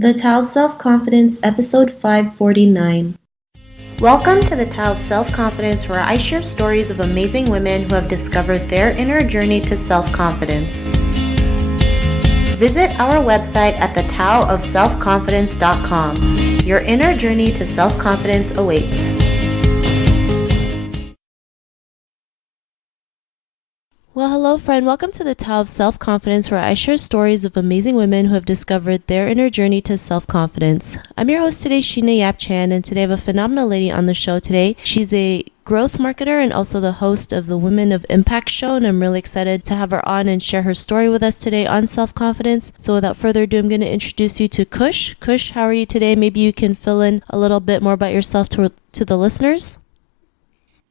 The Tao of Self-Confidence, episode 549. Welcome to the Tao of Self-Confidence, where I share stories of amazing women who have discovered their inner journey to self-confidence. Visit our website at thetaoofselfconfidence.com. Your inner journey to self-confidence awaits. Well, hello, friend. Welcome to the Tao of Self-Confidence, where I share stories of amazing women who have discovered their inner journey to self-confidence. I'm your host today, Sheena Yap Chan, and today I have a phenomenal lady on the show today. She's a growth marketer and also the host of the Women of Impact show, and I'm really excited to have her on and share her story with us today on self-confidence. So without further ado, I'm going to introduce you to Kush. Kush, how are you today? Maybe you can fill in a little bit more about yourself to the listeners.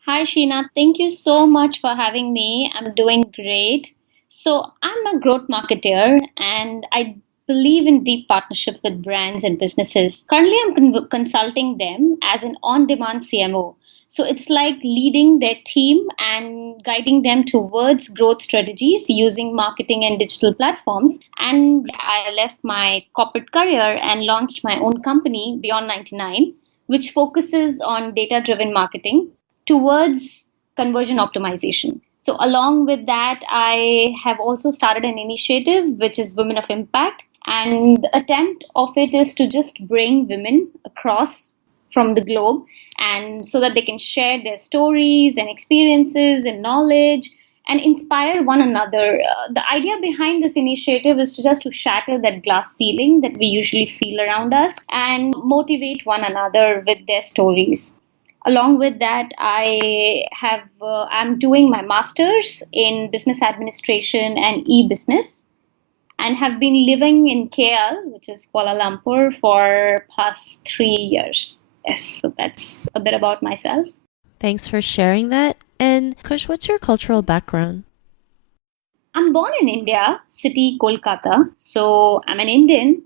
Hi, Sheena. Thank you so much for having me. I'm doing great. So, I'm a growth marketer and I believe in deep partnership with brands and businesses. Currently, I'm consulting them as an on demand CMO. So, it's like leading their team and guiding them towards growth strategies using marketing and digital platforms. And I left my corporate career and launched my own company, Beyond 99, which focuses on data driven marketing towards conversion optimization. So, along with that, I have also started an initiative which is Women of Impact. And the attempt of it is to just bring women across from the globe and so that they can share their stories and experiences and knowledge and inspire one another. The idea behind this initiative is to just to shatter that glass ceiling that we usually feel around us and motivate one another with their stories. Along with that, I'm doing my masters in business administration and e-business and have been living in KL, which is Kuala Lumpur, for past 3 years. Yes, so that's a bit about myself. Thanks for sharing that. And Kush, what's your cultural background? I'm born in India, city Kolkata. So I'm an Indian,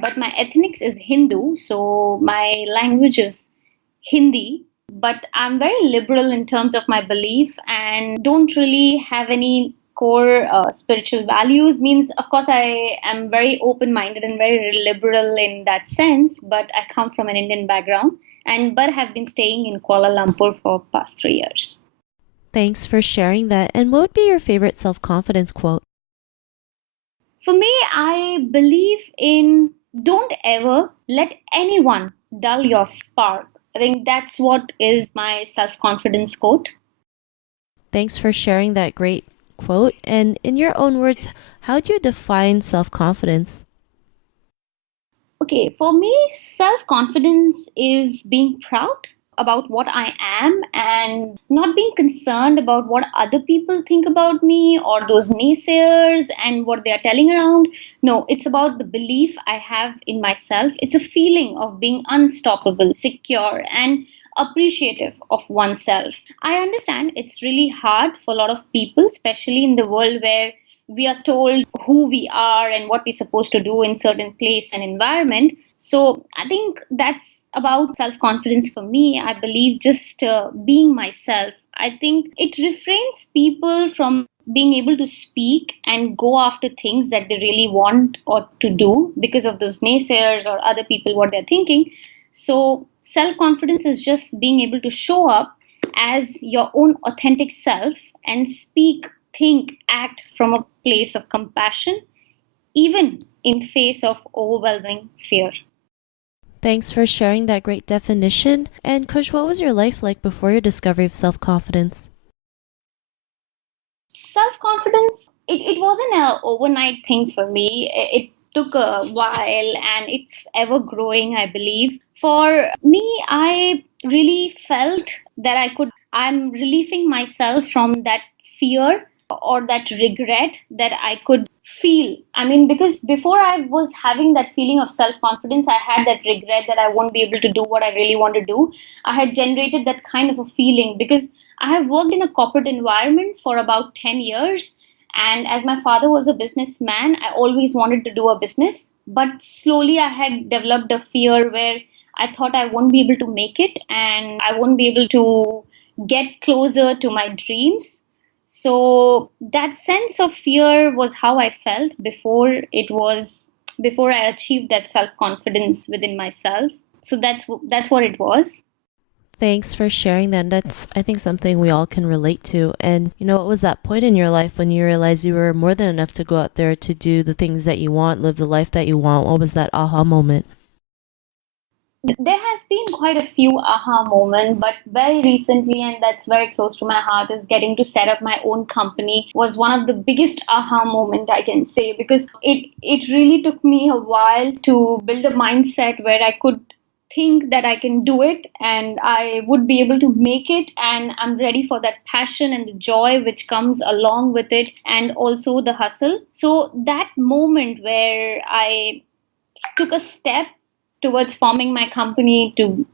but my ethnics is Hindu. So my language is Hindi. But I'm very liberal in terms of my belief and don't really have any core spiritual values. Means, of course, I am very open minded and very liberal in that sense, but I come from an Indian background and but have been staying in Kuala Lumpur for past 3 years. Thanks for sharing that. And what would be your favorite self-confidence quote? For me, I believe in don't ever let anyone dull your spark. I think that's what is my self confidence quote. Thanks for sharing that great quote. And in your own words, how do you define self-confidence? Okay, for me, self confidence is being proud about what I am and not being concerned about what other people think about me or those naysayers and what they are telling around. No, it's about the belief I have in myself. It's a feeling of being unstoppable, secure, and appreciative of oneself. I understand it's really hard for a lot of people, especially in the world where we are told who we are and what we're supposed to do in certain place and environment. So I think that's about self confidence for me. I believe just being myself. I think it refrains people from being able to speak and go after things that they really want or to do because of those naysayers or other people what they're thinking. So self confidence is just being able to show up as your own authentic self and speak, think, act from a place of compassion, even in face of overwhelming fear. Thanks for sharing that great definition. And Kush, what was your life like before your discovery of self-confidence? Self confidence, it wasn't an overnight thing for me. It took a while and it's ever growing, I believe. For me, I really felt that I'm relieving myself from that fear or that regret that I could feel. I mean, because before I was having that feeling of self confidence, I had that regret that I won't be able to do what I really want to do. I had generated that kind of a feeling because I have worked in a corporate environment for about 10 years. And as my father was a businessman, I always wanted to do a business. But slowly I had developed a fear where I thought I won't be able to make it and I won't be able to get closer to my dreams. So that sense of fear was how I felt before it was before I achieved that self-confidence within myself. So that's what it was. Thanks for sharing that. That's, I think, something we all can relate to. And, what was that point in your life when you realized you were more than enough to go out there to do the things that you want, live the life that you want? What was that aha moment? There has been quite a few aha moments, but very recently, and that's very close to my heart, is getting to set up my own company was one of the biggest aha moment I can say, because it really took me a while to build a mindset where I could think that I can do it and I would be able to make it, and I'm ready for that passion and the joy which comes along with it, and also the hustle. So that moment where I took a step towards forming my company, to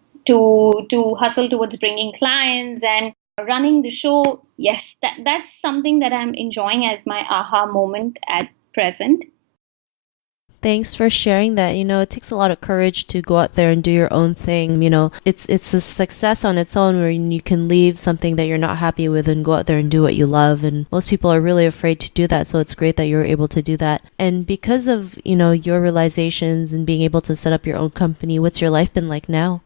hustle towards bringing clients and running the show, yes, that's something that I'm enjoying as my aha moment at present. Thanks for sharing that. It takes a lot of courage to go out there and do your own thing. It's a success on its own where you can leave something that you're not happy with and go out there and do what you love. And most people are really afraid to do that. So it's great that you're able to do that. And because of, your realizations and being able to set up your own company, what's your life been like now?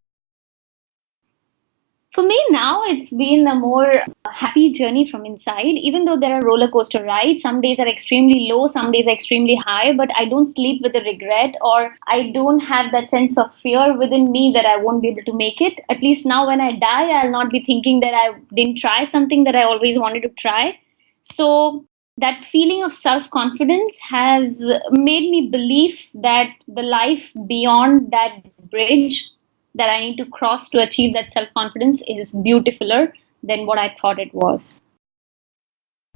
For me now, it's been a more happy journey from inside. Even though there are roller coaster rides, some days are extremely low, some days are extremely high, but I don't sleep with a regret, or I don't have that sense of fear within me that I won't be able to make it. At least now, when I die, I'll not be thinking that I didn't try something that I always wanted to try. So, that feeling of self confidence has made me believe that the life beyond that bridge that I need to cross to achieve that self confidence is beautifuler than what I thought it was.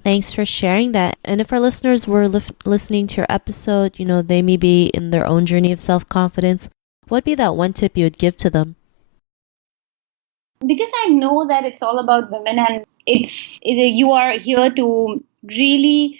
Thanks for sharing that. And if our listeners were listening to your episode, they may be in their own journey of self confidence, what'd be that one tip you would give to them? Because I know that it's all about women, and you are here to really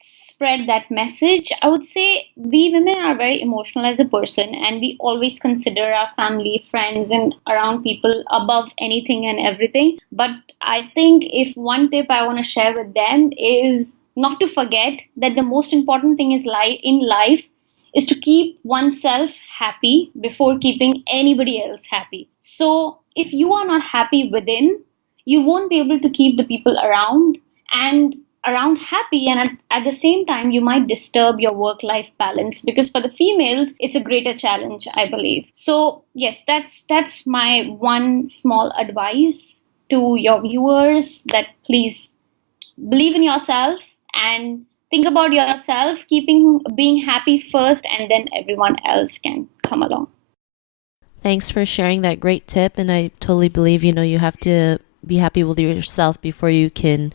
spread that message. I would say we women are very emotional as a person, and we always consider our family, friends, and around people above anything and everything. But I think if one tip I want to share with them is not to forget that the most important thing in life is to keep oneself happy before keeping anybody else happy. So if you are not happy within, you won't be able to keep the people around happy, and at the same time you might disturb your work life balance, because for the females it's a greater challenge, I believe. So yes, that's my one small advice to your viewers, that please believe in yourself and think about yourself, keeping being happy first, and then everyone else can come along. Thanks for sharing that great tip. And I totally believe, you have to be happy with yourself before you can,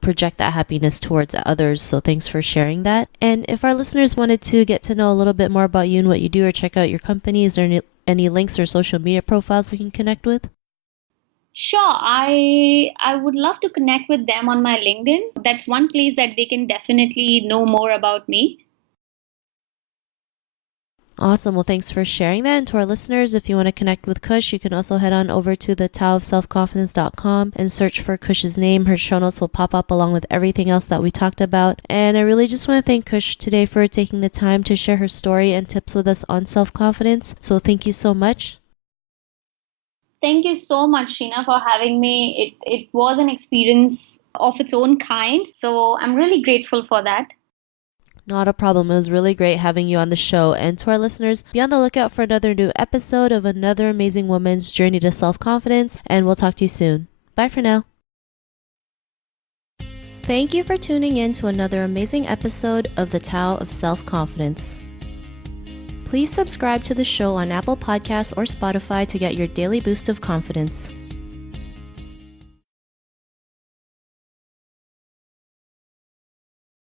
project that happiness towards others. So thanks for sharing that. And if our listeners wanted to get to know a little bit more about you and what you do, or check out your company, is there any links or social media profiles we can connect with? Sure, I would love to connect with them on my LinkedIn. That's one place that they can definitely know more about me. Awesome. Well, thanks for sharing that. And to our listeners, if you want to connect with Kush, you can also head on over to the taoofselfconfidence.com and search for Kush's name. Her show notes will pop up along with everything else that we talked about. And I really just want to thank Kush today for taking the time to share her story and tips with us on self-confidence. So thank you so much. Thank you so much, Sheena, for having me. It was an experience of its own kind. So I'm really grateful for that. Not a problem. It was really great having you on the show. And to our listeners, be on the lookout for another new episode of another amazing woman's journey to self-confidence. And we'll talk to you soon. Bye for now. Thank you for tuning in to another amazing episode of the Tao of Self-Confidence. Please subscribe to the show on Apple Podcasts or Spotify to get your daily boost of confidence.